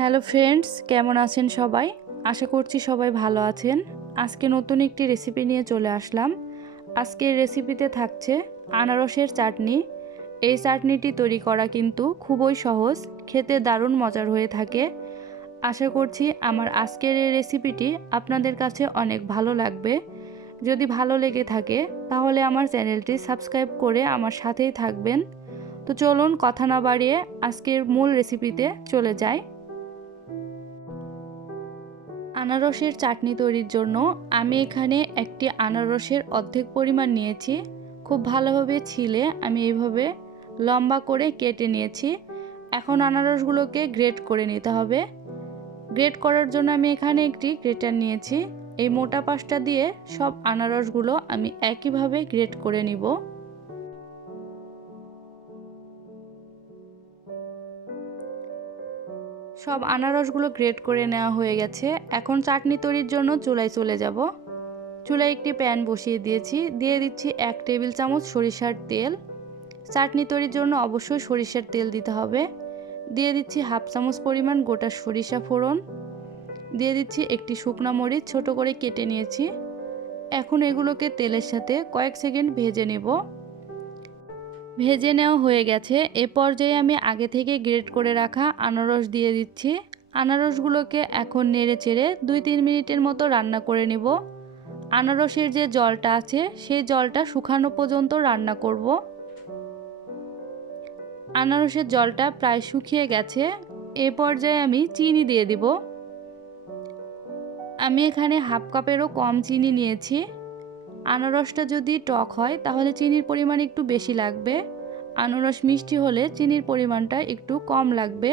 Hello friends, কেমন আছেন সবাই? আশা করছি সবাই ভালো আছেন। আজকে নতুন একটি রেসিপি নিয়ে চলে আসলাম। আজকের রেসিপিতে থাকছে আনারসের চাটনি। এই চাটনিটি তৈরি করা কিন্তু খুবই সহজ, খেতে দারুণ মজার হয়ে থাকে। আশা করছি আমার আজকের এই রেসিপিটি আপনাদের কাছে অনেক ভালো লাগবে। যদি ভালো লেগে থাকে তাহলে আমার চ্যানেলটি সাবস্ক্রাইব করে আমার সাথেই থাকবেন। তো চলুন কথা না বাড়িয়ে আজকের মূল রেসিপিতে চলে যাই। আনারসের চাটনি তৈরির জন্য আমি এখানে একটি আনারসের অর্ধেক পরিমাণ নিয়েছি। খুব ভালোভাবে ছিলে আমি এইভাবে লম্বা করে কেটে নিয়েছি। এখন আনারসগুলোকে গ্রেট করে নিতে হবে। গ্রেট করার জন্য আমি এখানে একটি গ্রেটার নিয়েছি। এই মোটা পাশটা দিয়ে সব আনারসগুলো আমি একইভাবে গ্রেট করে নিব। সব আনারসগুলো গ্রেট করে নেওয়া হয়ে গেছে। এখন চাটনি তৈরির জন্য চুলায় চলে যাব। চুলায় একটি প্যান বসিয়ে দিয়েছি, দিয়ে দিচ্ছি 1 টেবিল চামচ সরিষার তেল। চাটনি তৈরির জন্য অবশ্যই সরিষার তেল দিতে হবে। দিয়ে দিচ্ছি 1/2 চামচ পরিমাণ গোটা সরিষা ফোড়ন। দিয়ে দিচ্ছি একটি শুকনা মরিচ ছোট করে কেটে নিয়েছি। এখন এগুলোকে তেলের সাথে কয়েক সেকেন্ড ভেজে নেব। ভেজে নেওয়া হয়ে গেছে। এ পর্যায়ে আমি আগে থেকে গ্রেট করে রাখা আনারস দিয়ে দিচ্ছি। আনারসগুলোকে এখন নেড়ে চেড়ে 2-3 মিনিটের মতো রান্না করে নেব। আনারসের যে জলটা আছে সেই জলটা শুকানো পর্যন্ত রান্না করব। আনারসের জলটা প্রায় শুকিয়ে গেছে। এ পর্যায়ে আমি চিনি দিয়ে দিব। আমি এখানে 1/2 কাপেরও কম চিনি নিয়েছি। আনারসটা যদি টক হয় তাহলে চিনির পরিমাণ একটু বেশি লাগবে। আনারস মিষ্টি হলে চিনির পরিমাণটা একটু কম লাগবে।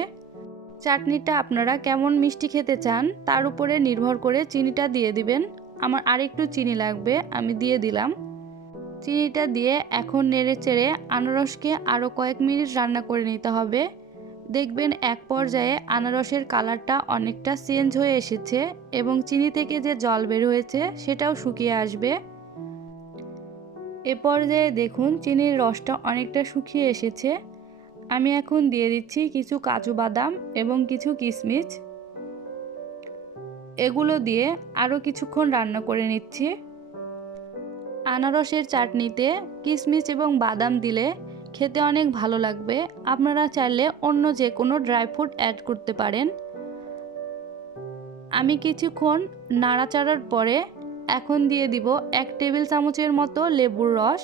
চাটনিটা আপনারা কেমন মিষ্টি খেতে চান তার উপরে নির্ভর করে চিনিটা দিয়ে দিবেন। আমার আরেকটু চিনি লাগবে, আমি দিয়ে দিলাম। চিনিটা দিয়ে এখন নেড়ে চেড়ে আনারসকে আরও কয়েক মিনিট রান্না করে নিতে হবে। দেখবেন এক পর্যায়ে আনারসের কালারটা অনেকটা চেঞ্জ হয়ে এসেছে এবং চিনি থেকে যে জল বের হয়েছে সেটাও শুকিয়ে আসবে। এ পর্যায়ে দেখুন চিনির রসটা অনেকটা শুকিয়ে এসেছে। আমি এখন দিয়ে দিচ্ছি কিছু কাজু বাদাম এবং কিছু কিশমিশ। এগুলো দিয়ে আরও কিছুক্ষণ রান্না করে নিচ্ছি। আনারসের চাটনিতে কিশমিশ এবং বাদাম দিলে খেতে অনেক ভালো লাগবে। আপনারা চাইলে অন্য যে কোনো ড্রাই ফ্রুট অ্যাড করতে পারেন। আমি কিছুক্ষণ নাড়াচাড়ার পরে এখন দিয়ে দিব 1 টেবিল চামচের মতো লেবুর রস।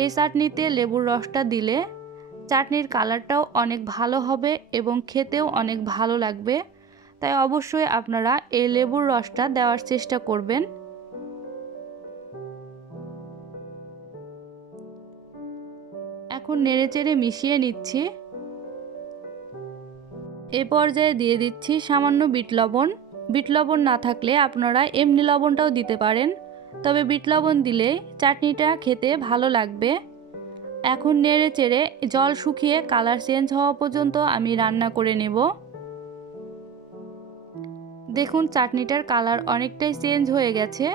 এই চাটনিতে লেবুর রসটা দিলে চাটনির কালারটাও অনেক ভালো হবে এবং খেতেও অনেক ভালো লাগবে। তাই অবশ্যই আপনারা এই লেবুর রসটা দেওয়ার চেষ্টা করবেন। এখন নেড়েচেড়ে মিশিয়ে নিচ্ছি। এ পর্যায়ে দিয়ে দিচ্ছি সামান্য বিট লবণ। বিট লবণ না থাকলে আপনারা এমনি লবণটাও দিতে পারেন, তবে বিট লবণ দিলে চাটনিটা খেতে ভালো লাগবে। এখন নেড়ে চেড়ে জল শুকিয়ে কালার চেঞ্জ হওয়া পর্যন্ত আমি রান্না করে নেব। দেখুন চাটনিটার কালার অনেকটাই চেঞ্জ হয়ে গেছে।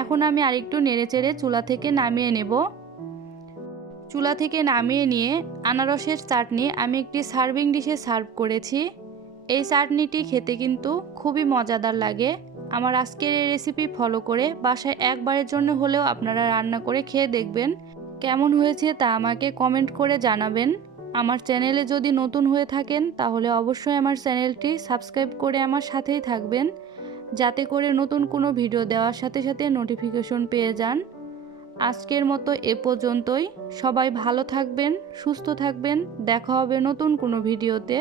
এখন আমি আরেকটু নেড়ে চেড়ে চুলা থেকে নামিয়ে নেব। চুলা থেকে নামিয়ে নিয়ে আনারসের চাটনি আমি একটি সার্ভিং ডিশে সার্ভ করেছি। এই চাটনিটি খেতে কিন্তু খুবই মজাদার লাগে। আমার আজকের এই রেসিপি ফলো করে বাসায় একবারের জন্য হলেও আপনারা রান্না করে খেয়ে দেখবেন। কেমন হয়েছে তা আমাকে কমেন্ট করে জানাবেন। আমার চ্যানেলে যদি নতুন হয়ে থাকেন তাহলে অবশ্যই আমার চ্যানেলটি সাবস্ক্রাইব করে আমার সাথেই থাকবেন, যাতে করে নতুন কোনো ভিডিও দেওয়ার সাথে সাথে নোটিফিকেশন পেয়ে যান। আজকের মতো এ পর্যন্তই। সবাই ভালো থাকবেন, সুস্থ থাকবেন। দেখা হবে নতুন কোনো ভিডিওতে।